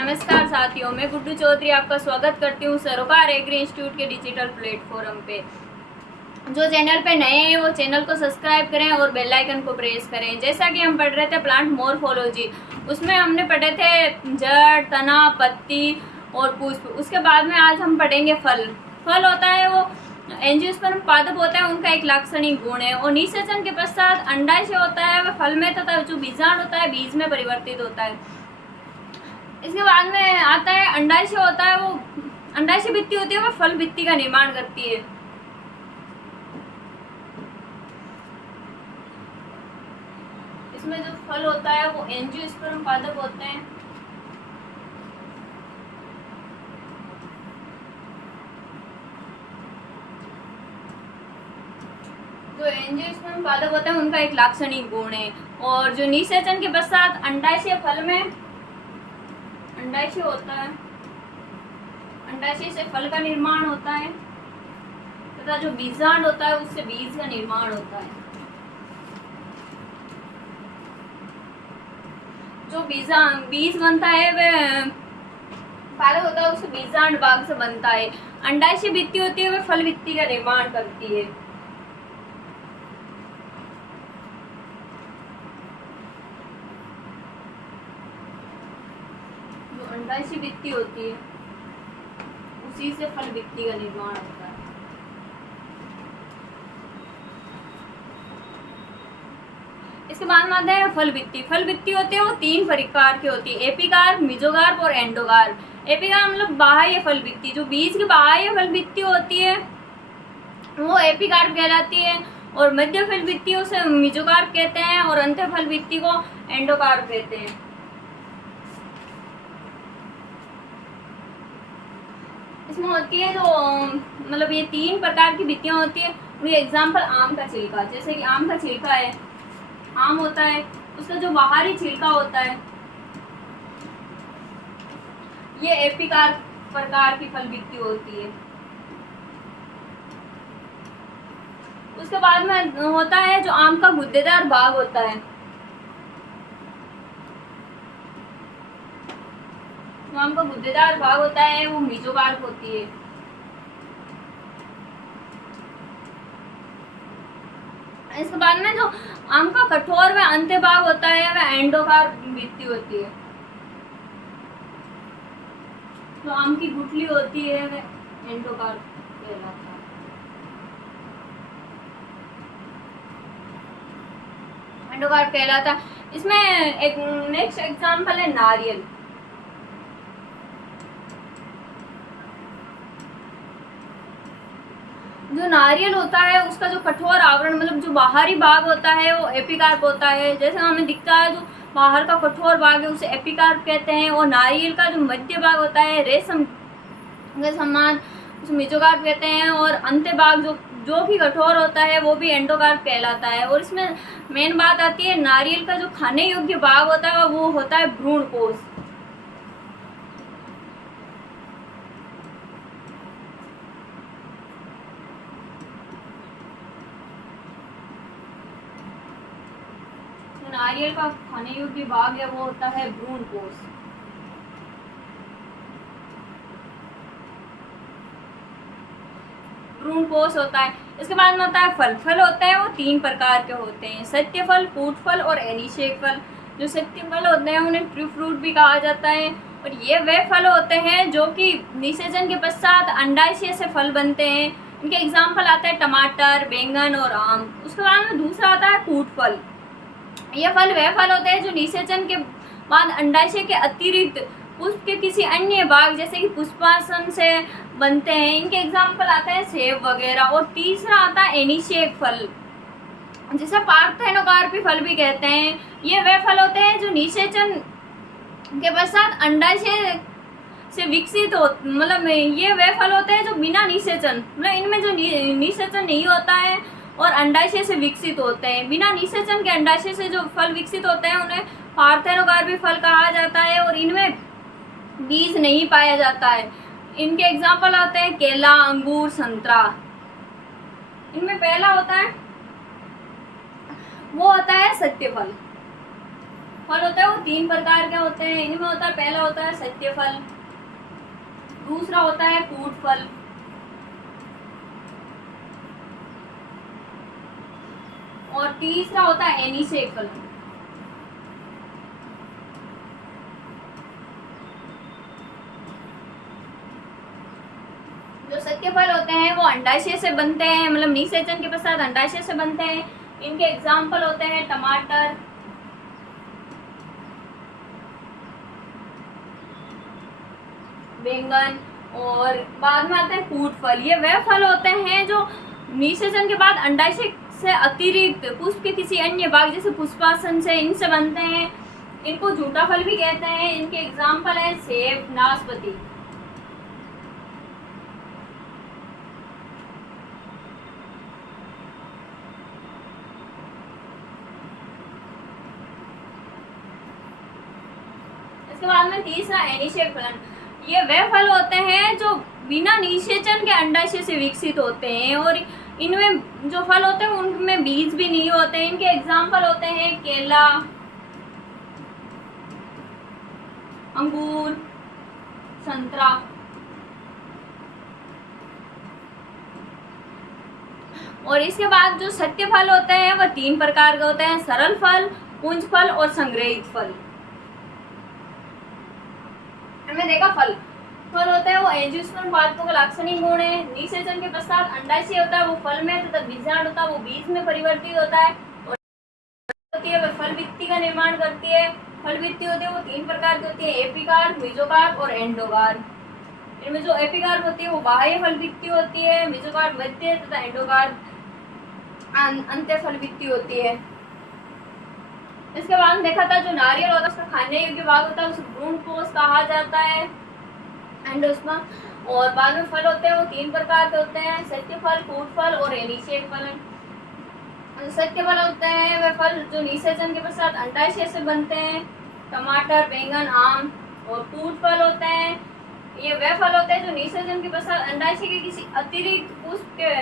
नमस्कार साथियों, मैं गुड्डू चौधरी आपका स्वागत करती हूँ सरोकार एग्री इंस्टीट्यूट के डिजिटल प्लेटफॉर्म पे। जो चैनल पे नए हैं वो चैनल को सब्सक्राइब करें और बेल आइकन को प्रेस करें। जैसा कि हम पढ़ रहे थे प्लांट मॉर्फोलॉजी, उसमें हमने पढ़े थे जड़, तना, पत्ती और पुष्प। उसके बाद में आज हम पढ़ेंगे फल। फल होता है वो एंजियोस्पर्म पादप होता है, उनका एक लाक्षणिक गुण है। और निषेचन के पश्चात अंडाशय होता है वह फल में तथा जो बीजांड होता है बीज में परिवर्तित होता है। इसके बाद में आता है अंडाशय होता है, वो अंडाशय भित्ति होती है, वो फल भित्ति का निर्माण करती है। इसमें जो फल होता है वो एंजियोस्पर्म पादप होते हैं। जो एंजियोस्पर्म पादप होते हैं उनका एक लाक्षणिक गुण है। और जो निषेचन के पश्चात अंडाशय फल में अंडाशय होता है, अंडाशय से फल का निर्माण होता है तथा जो बीजांड होता है उससे बीज का निर्माण होता है। जो बीज बनता है वह पादप होता है, उससे बीजांड भाग से बनता है। अंडाशय भित्ति होती है वह फल भित्ति का निर्माण करती है। अंडाशय भित्ति होती है उसी से फल भित्ति का निर्माण होता है। इसके बाद में आता है फल भित्ति। फल भित्ति होती है वो तीन प्रकार की होती है, एपिकार्प, मेसोकार्प और एंडोकार्प। एपिकार्प मतलब बाह्य फल भित्ति, जो बीज की बाह्य फल भित्ति होती है वो एपिकार्प कहलाती है। और मध्य फल भित्ति उसे मेसोकार्प कहते हैं और अंत फल भित्ति को एंडोकार्प कहते हैं। इसमें होती है जो मतलब ये तीन प्रकार की भित्तियां होती है। उनके एग्जाम्पल आम का छिलका, जैसे कि आम का छिलका है, आम होता है, उसका जो बाहरी छिलका होता है ये एपिकार्प प्रकार की फल भित्ति होती है। उसके बाद में होता है जो आम का गुद्देदार भाग होता है, आम का गुद्देदार भाग होता है वो मेसोकार्प होती है। इसके बाद में जो आम का कठोर व अंत्य भाग होता है वह एंडोकार्प भित्ति होती है। जो आम की गुठली होती है वह एंडोकार्प कहलाता है। एंडोकार्प कहलाता है। इसमें एक नेक्स्ट एग्जांपल है नारियल। जो नारियल होता है उसका जो कठोर आवरण मतलब जो बाहरी भाग होता है वो एपिकार्प होता है। जैसे हमें दिखता है जो बाहर का कठोर भाग है उसे एपिकार्प कहते हैं। और नारियल का जो मध्य भाग होता है रेशम के समान उसे मेसोकार्प कहते हैं। और अंत्य भाग जो भी कठोर होता है वो भी एंडोकार्प कहलाता है। और इसमें मेन बात आती है नारियल का जो खाने योग्य भाग होता है वो होता है भ्रूण कोश। नारियल का खाने योग्य भाग है वो होता है भ्रूण कोश। भ्रूण कोश होता है। इसके बाद में होता है फल। फल होते हैं वो तीन प्रकार के होते हैं, सत्य फल, कूट फल और अनिषेक फल। जो सत्य फल होते हैं उन्हें ट्रू फ्रूट भी कहा जाता है। और ये वे फल होते हैं जो कि निषेचन के पश्चात अंडाशय से फल बनते हैं। इनके एग्जाम्पल आते हैं टमाटर, बैंगन और आम। उसके बाद में दूसरा आता है कूट फल। ये फल वह फल होते हैं जो निषेचन के बाद अंडाशय के अतिरिक्त पुष्प के किसी अन्य भाग जैसे कि पुष्पासन से बनते हैं। इनके एग्जाम्पल आते हैं सेब वगैरह। और तीसरा आता है अनिषेक फल, जिसे पार्थेनोकार्पी फल भी कहते हैं। ये वह फल होते हैं जो निषेचन के पश्चात अंडाशय से विकसित हो मतलब ये वह फल होते हैं जो बिना निषेचन मतलब इनमें जो निषेचन नहीं होता है और अंडाशय से विकसित होते हैं। बिना निषेचन के अंडाशय से जो फल विकसित होते हैं उन्हें पार्थेनोकार्पी फल कहा जाता है। और इनमें बीज नहीं पाया जाता है। इनके एग्जाम्पल आते हैं केला, अंगूर, संतरा। इनमें पहला होता है वो होता है सत्य फल। फल होता है वो 3 प्रकार के होते हैं। इनमें होता है, पहला होता है सत्य फल, दूसरा होता है कूट फल, और तीसरा होता है एनिषेक फल। जो सत्य फल होते हैं वो अंडाशय से बनते हैं, मतलब निषेचन के पश्चात अंडाशय से बनते हैं। इनके एग्जाम्पल होते हैं टमाटर, बैंगन, और बाद में आता है कूट फल। ये वह फल होते हैं जो निषेचन के बाद अंडाशय से अतिरिक्त पुष्प के किसी अन्य भाग जैसे पुष्पासन से इनसे बनते हैं। इनको झूठा फल भी कहते हैं। इनके एग्जाम्पल है सेब, नाशपाती। इसके बाद में तीसरा एनिषेक फलन। ये वह फल होते हैं जो बिना निषेचन के अंडाशय से विकसित होते हैं, और इनमें जो फल होते हैं उनमें बीज भी नहीं होते हैं। इनके एग्जाम्पल होते हैं केला, अंगूर, संतरा। और इसके बाद जो सत्य फल होते हैं वह 3 प्रकार के होते हैं, सरल फल, पुंज फल और संग्रहित फल। हमने देखा फल होता है वो एंजियोस्पर्म पादपों का लाक्षणिक गुण है। निषेचन के पश्चात अंडाशय होता है वो फल में, तथा बीजांड होता है वो बीज में परिवर्तित होता है, और होती है वह फल भित्ति का निर्माण करती है। फल भित्ति होती है वो 3 प्रकार की होती है, एपिकार्प, मेसोकार्प और एंडोकार्प। इनमें जो एपिकार्प होती है वो बाह्य फल भित्ति होती है, मेसोकार्प मध्य तथा एंडोकार्प अंत्य फल भित्ति होती है। इसके बाद देखा था जो नारियल होता है उसका खाने योग्य भाग होता है उसे भ्रूण कोश कहा जाता है, एंडोस्पर्म। और बाद में फल होते हैं वो 3 प्रकार के होते हैं, सत्य फल, कूट फल और एनिषेक फल। सत्य फल होते हैं वह फल जो निषेचन के पश्चात अंडाशय से बनते हैं, टमाटर, बैंगन, आम। और कूट फल होते हैं ये वह फल होते हैं जो निषेचन के पश्चात अंडाशय के किसी अतिरिक्त पुष्प के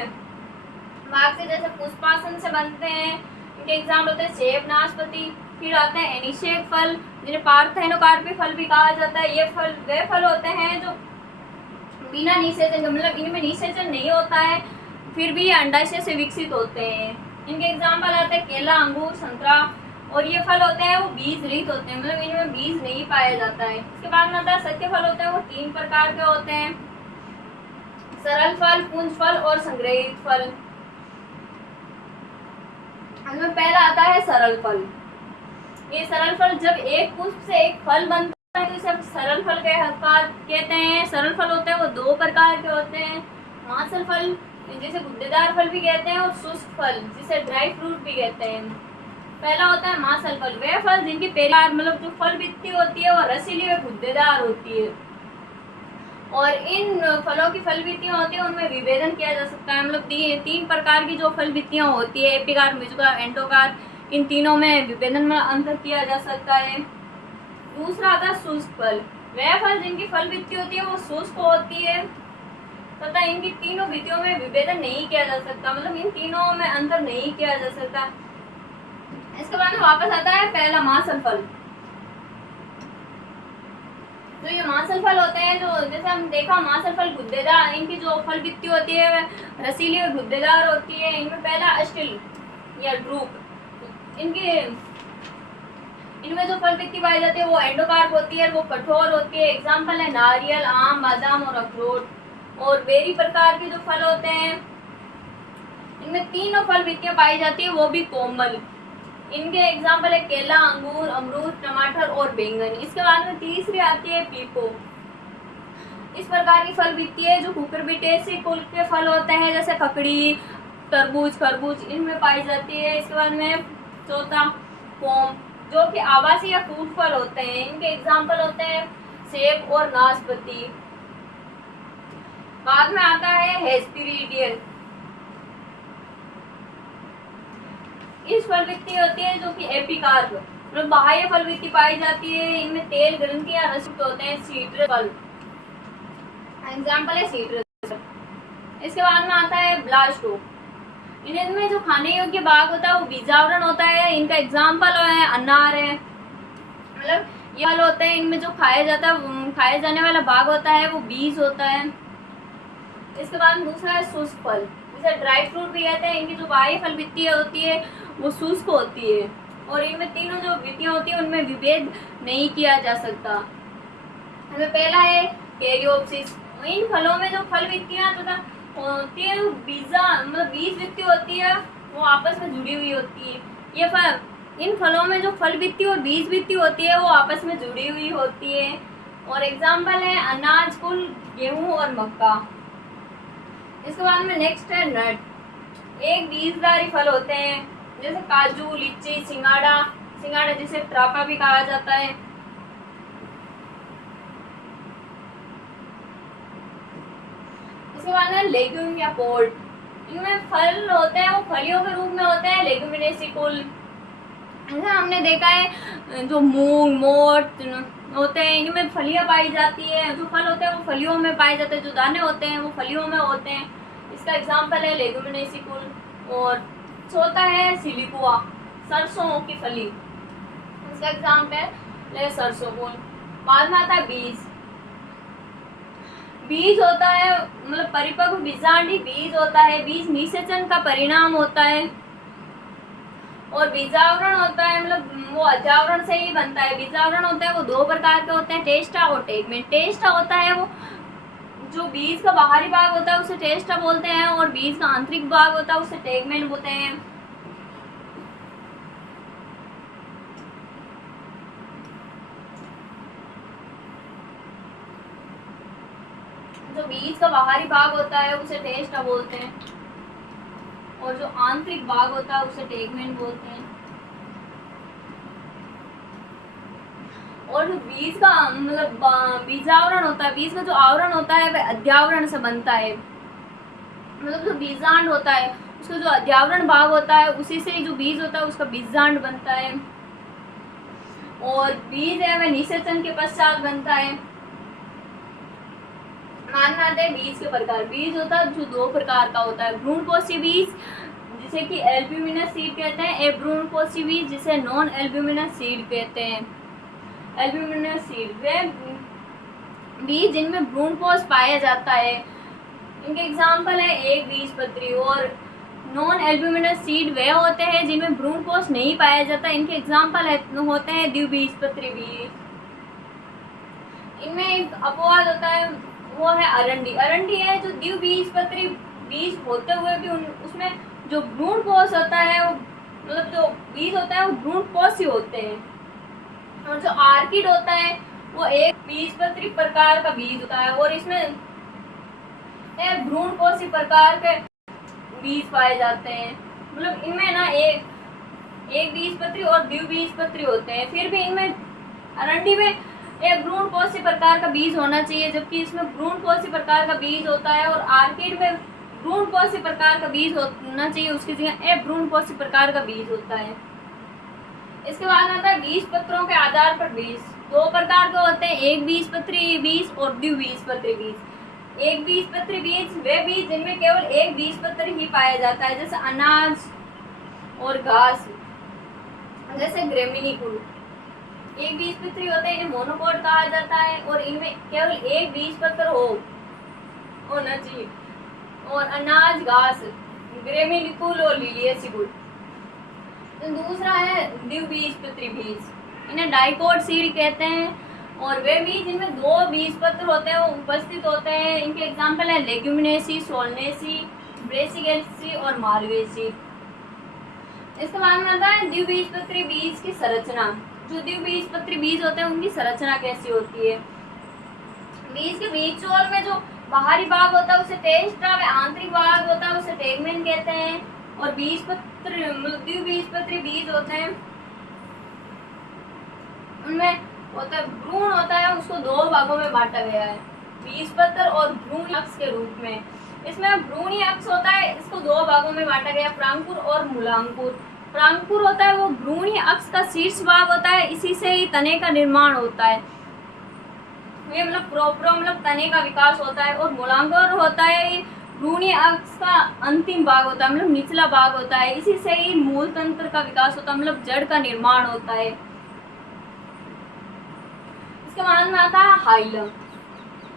भाग से जैसे पुष्पासन से बनते हैं। इनके एग्जाम्पल होते हैं सेब, नाशपाती। फिर आते हैं एनिषेक फल जिन्हें पार्थेनोकार्पी फल भी कहा जाता है। ये फल वे फल होते हैं जो बिना निषेचन के, मतलब इनमें निषेचन नहीं होता है फिर भी ये अंडाशय से विकसित होते हैं। इनके एग्जाम्पल आते हैं केला, अंगूर, संतरा। और ये फल होते हैं वो बीज रहित होते हैं, मतलब इनमें बीज नहीं पाया जाता है। इसके बाद में आता है सत्य फल होते हैं वो 3 प्रकार के होते हैं, सरल फल, पुंज फल और संग्रहित फल। इसमें पहला आता है सरल फल। ये सरल फल जब एक पुष्प से एक फल बनता है तो इसे सरल फल कहते हैं। सरल फल होते हैं वो 2 प्रकार के होते हैं, मांसल फल जिसे गुद्देदार फल भी कहते हैं, और शुष्क फल जिसे ड्राई फ्रूट भी कहते हैं। पहला होता है मांसल फल, वे फल जिनकी पहली मतलब जो फल भित्ति होती है वो रसीली व गुद्देदार होती है, और इन फलों की फल भित्तियाँ होती है उनमें विभेदन किया जा सकता है। मतलब 3 प्रकार की जो फल भित्तियाँ होती है, एपिकार्प, मेसोकार्प, एंडोकार्प, इन तीनों में विभेदन में अंतर किया जा सकता है। दूसरा आता है शुष्क फल, वह फल जिनकी फल भित्ति होती है वो शुष्क होती है तथा इनकी तीनों भित्तियों में विभेदन नहीं किया जा सकता, मतलब इन तीनों में अंतर नहीं किया जा सकता। इसके बाद में वापस आता है पहला मांसल फल। जो ये मांसल फल होते हैं, जो जैसे हम देखा मांसल फल गुद्देदार, इनकी जो फल भित्ति होती है वह रसीली और गुद्देदार होती है। इनमें पहला अस्टिल या ड्रूप, इनमें जो फल भित्ति पाई जाती है वो एंडोकार्प होती है, वो कठोर होती है। एग्जाम्पल है नारियल, आम, बादाम और अखरोट। और बेरी प्रकार के जो फल होते हैं इनमें तीनों फल भित्तियां पाई जाती है, वो भी कोमल। इनके एग्जाम्पल है केला, अंगूर, अमरूद, टमाटर और बैंगन। इसके बाद में तीसरी आती है पीपो। इस प्रकार की फल भित्ति है जो कुकुरबिटेसी कुल के फल होते हैं जैसे ककड़ी, तरबूज, खरबूज, इनमें पाई जाती है। इसके बाद में चौथा पोम, जो कि आवासीय या कूट फल होते हैं। इनके एग्जाम्पल होते हैं सेब और नाशपाती। बाद में आता है हेस्पिरिडियन। इस फल भित्ति होती है जो कि एपिकार्प, मतलब बाह्य फल भित्ति पाई जाती है। इनमें तेल, ग्रंथि या रस होते हैं। सीट्रस फल, एग्जाम्पल है सीट्रस। इसके बाद में आता है ब्लास्टो। इनमें जो खाने योग्य भाग होता है वो बीजावरण होता है। इनका एग्जाम्पल है अनार है, मतलब ये फल होते हैं, इनमें जो खाया जाने वाला भाग होता है वो बीज होता है। इसके बाद दूसरा है शुष्क फल, जिसे ड्राई फ्रूट भी कहते हैं। इनकी जो बाह्य फल भित्तियाँ होती है वो शुष्क होती है, और इनमें तीनों जो भित्तियाँ होती है उनमें विभेद नहीं किया जा सकता। पहला है कैरियोप्सिस। इन फलों में जो फल भित्तियाँ तथा होती है वो बीज भित्ति होती है, वो आपस में जुड़ी हुई होती है। ये फल, इन फलों में जो फल भित्ति और बीज भित्ति होती है वो आपस में जुड़ी हुई होती है। और एग्जाम्पल है अनाज, कुल, गेहूं और मक्का। इसके बाद में नेक्स्ट है नट। एक बीजधारी फल होते हैं, जैसे काजू, लीची, सिंगाड़ा जिसे ट्रापा भी कहा जाता है। इसके बाद है लेग्यूम या पोड। इनमें फल होते हैं वो फलियों के रूप में होते हैं, लेग्यूमिनेसी कुल। ऐसा हमने देखा है जो मूंग, मोठ होते हैं, इनमें फलियां पाई जाती है। जो फल होते हैं वो फलियों में पाए जाते हैं, जो दाने होते हैं वो फलियों में होते हैं। इसका एग्जाम्पल है लेग्यूमिनेसी कुल। और चौथा है सिलिकुआ, सरसों की फली। इसका एग्जाम्पल है सरसों कुल। बाद में आता है बीज। बीज होता है मतलब परिपक्व बीजांडी बीज होता है। बीज निषेचन का परिणाम होता है। और बीजावरण होता है मतलब वो अजावरण से ही बनता है। बीजावरण होता है वो दो प्रकार के होते हैं, टेस्टा और टेगमेंट। टेस्टा होता है वो जो बीज का बाहरी भाग होता है उसे टेस्टा बोलते हैं, और बीज का आंतरिक भाग होता है उसे टेगमेंट बोलते हैं। जो बीज का बाहरी भाग होता है उसे टेस्टा बोलते हैं, और जो आंतरिक भाग होता है उसे टेगमेंट बोलते हैं। और जो बीज का मतलब बीजावरण होता है, बीज का जो आवरण होता है वह अध्यावरण से बनता है। मतलब जो बीजांड होता है उसका जो अध्यावरण भाग होता है उसी से जो बीज होता है उसका बीजांड बनता है। और बीज है वह निषेचन के पश्चात बनता है। मानना आता है बीज के प्रकार। बीज होता है जो दो प्रकार का होता है, भ्रूणपोषी बीज जिसे कि एल्ब्यूमिनस सीड कहते हैं, एक भ्रूणपोषी बीज जिसे नॉन एल्ब्यूमिनस सीड कहते हैं। एल्ब्यूमिनस सीड वे बीज जिनमें भ्रूणपोष पाया जाता है। इनके एग्जाम्पल है एक बीजपत्री। और नॉन एल्ब्यूमिनस सीड वे होते हैं जिनमें भ्रूणपोष नहीं पाया जाता। इनके एग्जाम्पल होते हैं द्विबीजपत्री बीज। इनमें एक अपवाद होता है वो है अरंडी। अरंडी है जो द्विबीजपत्री बीज होते हुए भी उसमें जो भ्रूणपोष होता है वो मतलब जो बीज होता है वो भ्रूणपोषी होते हैं। और जो आर्किड होता है वो एक बीजपत्री प्रकार का बीज होता है, और इसमें भ्रूणपोषी प्रकार के बीज पाए जाते हैं। मतलब इनमें ना एक बीजपत्री और द्विबीजपत्री होते हैं। फिर भी इनमें अरंडी में एक भ्रूणपोषी प्रकार का बीज होना चाहिए, जबकि इसमें भ्रूणपोषी प्रकार का बीज होता है। और आर्किड में भ्रूणपोषी प्रकार का बीज होना चाहिए, उसकी जगह भ्रूणपोषी प्रकार का बीज होता है। इसके बाद आता है बीज पत्रों के आधार पर बीज। दो प्रकार के होते हैं, एक बीजपत्री बीज और द्विबीजपत्री बीज। एक बीजपत्री बीज वे बीज जिनमें केवल एक बीजपत्र ही पाया जाता है, जैसे अनाज और घास, जैसे ग्रेमिनी कुल। एक बीजपत्री होते हैं, इन्हें मोनोकोट कहा जाता है, और इनमें केवल एक बीजपत्र होना चाहिए। और अनाज, घास, ग्रेमिनिकुल और लिलियेसी कुल। तो दूसरा है द्विबीजपत्री बीज, इन्हें डाइकोट सीड कहते हैं। और वे बीज जिनमें दो बीजपत्र होते हैं वो उपस्थित होते हैं। इनके एग्जाम्पल है लेग्यूमिनेसी, सोलनेसी, ब्रेसिगेसी और मालवेसी। इसके बाद में आता है द्विबीजपत्री बीज की संरचना। जो द्विबीजपत्री बीज होते हैं उनकी संरचना कैसी होती है। बीज के बीज चोल में जो बाहरी भाग होता है उसे टेस्टा, व आंतरिक भाग होता है उसे टेगमेंट कहते हैं। और द्विबीजपत्री बीज होते हैं उनमें होता है भ्रूण होता है, उसको दो भागों में बांटा गया है, बीजपत्र और भ्रूण अक्ष के रूप में। इसमें भ्रूणी अक्ष होता है, इसको दो भागों में बांटा गया, प्रांकुर और मूलांकुर। प्रांकुर होता है वो भ्रूणी अक्ष का शीर्ष भाग होता है, इसी से ही तने का निर्माण होता है। ये मतलब प्रोप्रो मतलब तने का विकास होता है। और मूलांकुर होता है भ्रूणी अक्ष का अंतिम भाग होता है, मतलब निचला भाग होता है, इसी से ही मूल तंत्र का विकास होता है, मतलब जड़ का निर्माण होता है। इसके बाद में आता है हाइलम।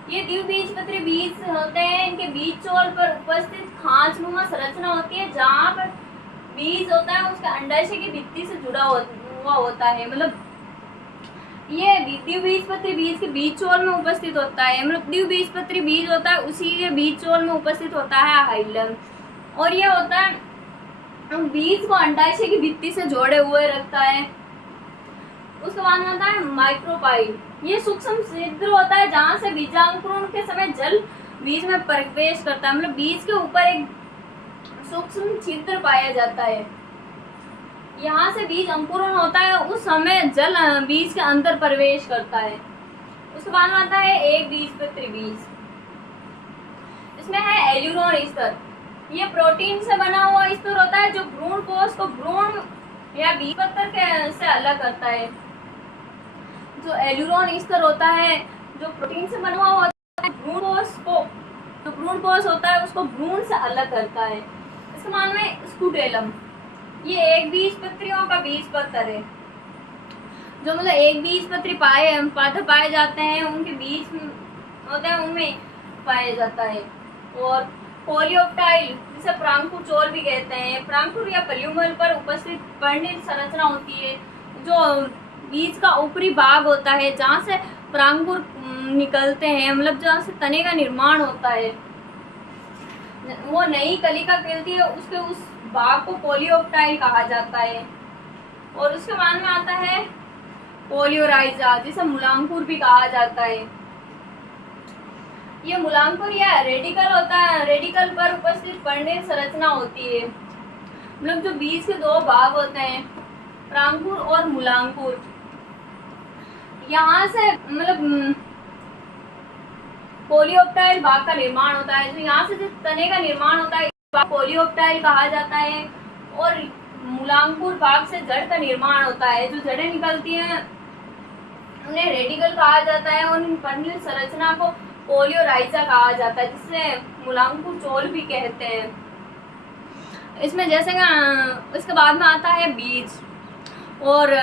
ये द्विबीजपत्री बीज होते हैं। इनके बीज चोल पर उपस्थित खांचनुमा संरचना होती है, जहाँ पर बीज होता है उसका अंडाशय की भित्ति से जुड़ा हुआ होता है। मतलब ये द्विबीजपत्री बीज के बीज चोल में उपस्थित होता है। मतलब द्विबीजपत्री बीज होता है, उसी के बीज चोल में उपस्थित होता है हाइलम। और ये होता है बीज को अंडाशय की भित्ति से जोड़े हुए रखता है। उसके बाद में आता है माइक्रोपाइल। ये सूक्ष्म छिद्र होता है, जहाँ से बीजांकुरण के समय जल बीज में प्रवेश करता है। मतलब बीज के ऊपर एक सूक्ष्म छिद्र पाया जाता है, यहाँ से बीज अंकुरण होता है, उस समय जल बीज के अंदर प्रवेश करता है। उसके बाद में आता है एक बीजपत्री बीज। इसमें है एल्यूरोन स्तर। ये प्रोटीन से बना हुआ स्तर होता है, जो भ्रूण कोश को भ्रूण या बीजपत्र से अलग करता है। जो एल्यूरोन स्तर होता है, जो प्रोटीन से बना हुआ होता है, भ्रूण कोश को, जो भ्रूण कोश होता है उसको भ्रूण से अलग करता है। इसके बाद में स्कूटेलम। ये एक बीजपत्रियों का बीजपत्र है। जो मतलब एक बीजपत्री पादप पाए जाते हैं, उनके बीज होते हैं, उनमें पाया जाता है। और कोलियोप्टाइल, जिसे प्रांकुर चोल भी कहते हैं, प्रांकुर या पल्यूमल पर उपस्थित पर्णित संरचना होती है। जो बीज का ऊपरी भाग होता है, जहाँ से प्रांकुर निकलते हैं, मतलब जहाँ से तने का निर्माण होता है, वो नई कलिका कहती है, उसके उस भाग को कोलियोप्टाइल कहा जाता है। और उसके बाद में आता है कोलियोराइजा, जिसे मूलांकुर भी कहा जाता है। ये मूलांकुर या रेडिकल होता है, रेडिकल पर उपस्थित पर्णित संरचना होती है। मतलब जो बीज के दो भाग होते हैं, प्रांकुर और मूलांकुर, यहाँ से मतलब कोलियोप्टाइल भाग का निर्माण होता है। जो यहाँ से जो तने का निर्माण होता है, कोलियोप्टाइल कहा जाता है। और मूलांकुर भाग से जड़ का निर्माण होता है। जो जड़ें निकलती हैं उन्हें रेडिकल कहा जाता है, और इन पर्णित संरचना को कोलियोराइजा कहा जाता है, जिसे मूलांकुर चोल भी कहते हैं। इसमें जैसे इसके बाद में आता है बीज और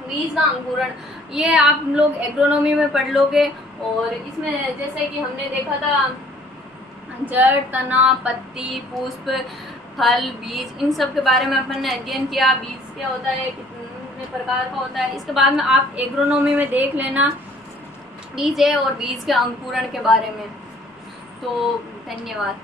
बीज का अंकुरण। ये आप लोग एग्रोनॉमी में पढ़ लोगे। और इसमें जैसे कि हमने देखा था, जड़, तना, पत्ती, पुष्प, फल, बीज, इन सब के बारे में अपन ने अध्ययन किया। बीज क्या होता है, कितने प्रकार का होता है, इसके बाद में आप एग्रोनॉमी में देख लेना बीज है और बीज के अंकुरण के बारे में। तो धन्यवाद।